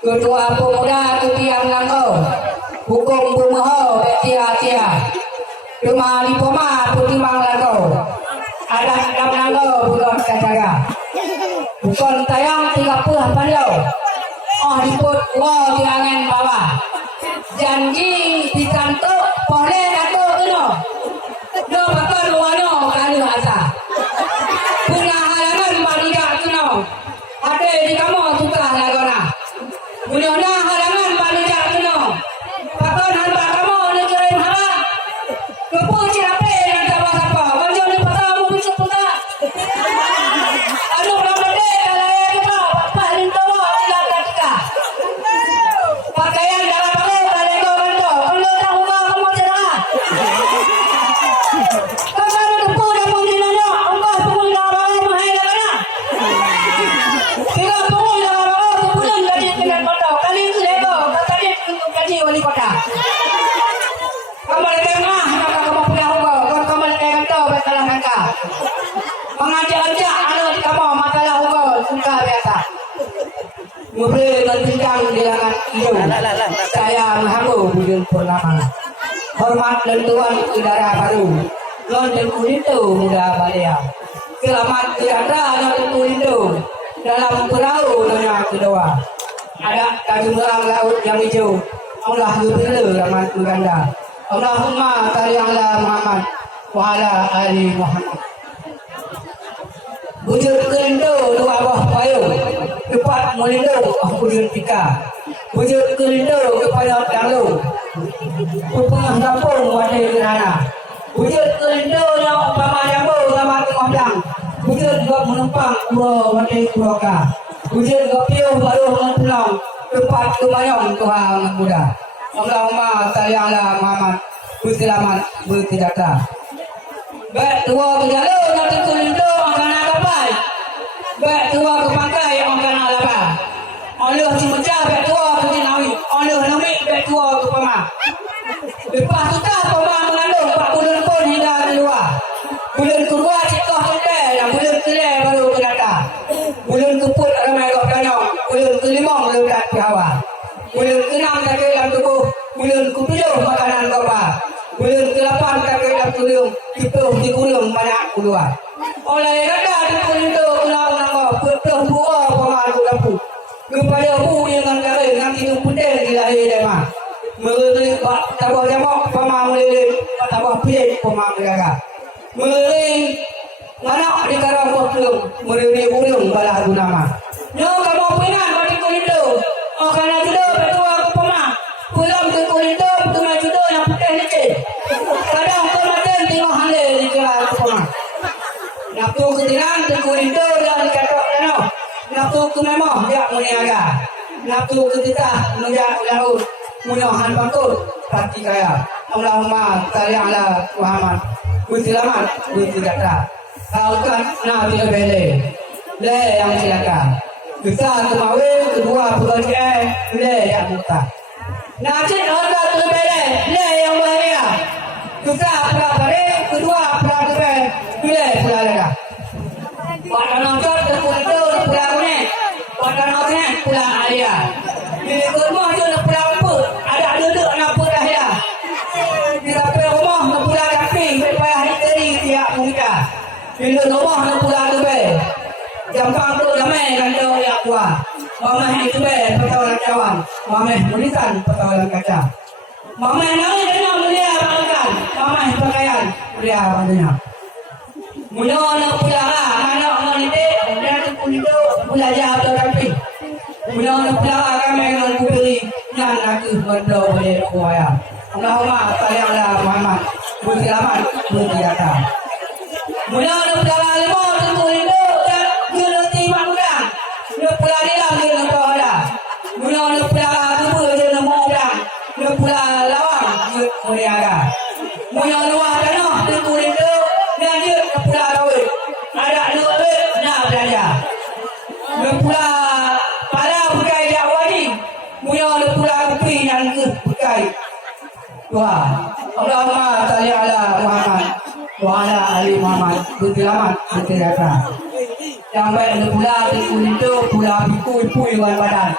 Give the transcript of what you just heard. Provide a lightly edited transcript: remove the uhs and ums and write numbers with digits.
Ketua Pemuda Kutiang Langkau, Hukum Bumoho Tia-Tia, Rumah Dipoma Putimang Langkau, Adat Dam Langkau Bulon Kacara, Bukan tayang 30 Panjau, Diput Wow di angan bawah, janji dikantuk boleh kantuk kena, do bakal wano kali asa, punya halangan balidak kena, ada di kamu tukar lagona. Bunyona halangan balidak kena. Pakon hantar kamu negerin halang. Kepu cirape yang tak apa. Banjol ni patamu bisa puta. Aduh ramade alaya kita. Papa lintawa tidak ketika. Pakaian dalam pakai balego bando. Kalau tak muka kamu cerah. Kalau kepu dah pengginanya. Engkau pun dah bawa mahal lagana. Kita pun dah bawa kepulan gaji dengan bando. Kali itu lego. Kata dia untuk gaji wali kota. Kamu tengah, maka kamu punya hukum. Kamu tengah tahu betalah mereka. Mengajak-ajak anak kamu masalah hukum suka biasa. Mula berbincang di lengan hidup. Saya mengaku Bujun Purnama. Hormat dan tuan udara baru. Lon dan kulitu muda balia. Selamat tiada dan kulitu dalam perahu dunia kedua. Ada kajumurang laut yang hijau. Allah gubernur rahmat ganda. Allahumma salli ala Muhammad wa ala ali Muhammad. Wujud kelindo dua buah payung, tepat melindo wujud tika. Wujud kelindo kepada dalu, pupengah kampung wadai gerhana. Wujud kelindo yang umpama jambu sama tengah jang. Wujud gak menumpang dua wadai kuroka. Wujud gak piuh baru mengulang, tepat kebayang Tuhan muda. Allahumma salli ala Muhammad berselamat bertidakta. Baik tua berjalan nanti kulindo akan kapal. Baik tua kepakai akan alapa. Allah cimecah baik tua kejinawi. Allah namik baik tua kepama. Lepas tu tak pema mengandung 4 bulan pun hingga keluar. Bulan kedua cikoh hotel dan bulan kelima baru berdatang. Bulan keput ramai gak danyang. Bulan kelima melekat ke awal. Bulan ke-6 kaki dalam tubuh. Bulan ke-7 makanan kopa. Bulan ke-8 kaki dalam tubuh. Kipuh di gunung banyak keluar. Oleh kata di kuning tu ulang nama petuh buah pemalu lampu. Kepada bu yang kari nanti tu putih di lahir demah. Mengeri tabah jamak pemalu lelin. Tabah pijak pemalu gagal. Mengeri mana di karang petuh. Mengeri ulung balah gunama. Nyo kamu pingan bagi kuning tu. Karena jodoh bertua ke pemah. Pulang ke kulindo bertemu jodoh yang putih licin. Kadang kematian tengok halil di jalan ke pemah. Nafsu ketiran ke kulindo dan dikatok danau. Nafsu ke memah dia meniaga. Nafsu ketitah menjak laut. Munahan bangkut pati kaya. Allahumma salli ala Muhammad. Berselamat bertidakta. Kau kan nabi lebele. Le yang silakan. Besar kemawin, kedua pekerjaan, le yang muta. Nasib harga terbeda, le yang bahaya. Besar pelabari, kedua pelabari, le pelabari. Pada nonton terkulitu di pulau ni, pada nonton pulau Alia. Di rumah tu pulau apa? Ada duduk nak pulau dia. Di dalam rumah nak pulau camping, supaya hari teri tiap muda. Di rumah nak pulau tu Jampang tu ramai kan tu yang kuat. Mamah itu pertawanan cawan. Mamah mulisan pertawanan kaca. Mamah nami kena mulia makan. Mamah pakaian mulia bantunya. Mulia nak pulara, anak menite, dan tu pun itu belajar atau rapi. Mulia nak pulara kami dengan kuberi dan aku berdua boleh kuaya. Allahumma salli ala Muhammad. Berselamat bertidakta. Mulia nak pulara lima tu pun itu. Pula ni lah dia nak kau ada. Mula nak pula tu dia nak mau orang. Nak pula lawang dia boleh ada. Mula luar tanah dia boleh tu dan dia nak pula kawin. Ada dua duit nak belanja. Nak pula para bukai dia wani. Mula nak pula kopi dan ke bukai. Wah, Allahumma salli ala Muhammad wa ala ali Muhammad. Berselamat bertidakta. Yang baik pula di kulindo pula pikul pui wan badan.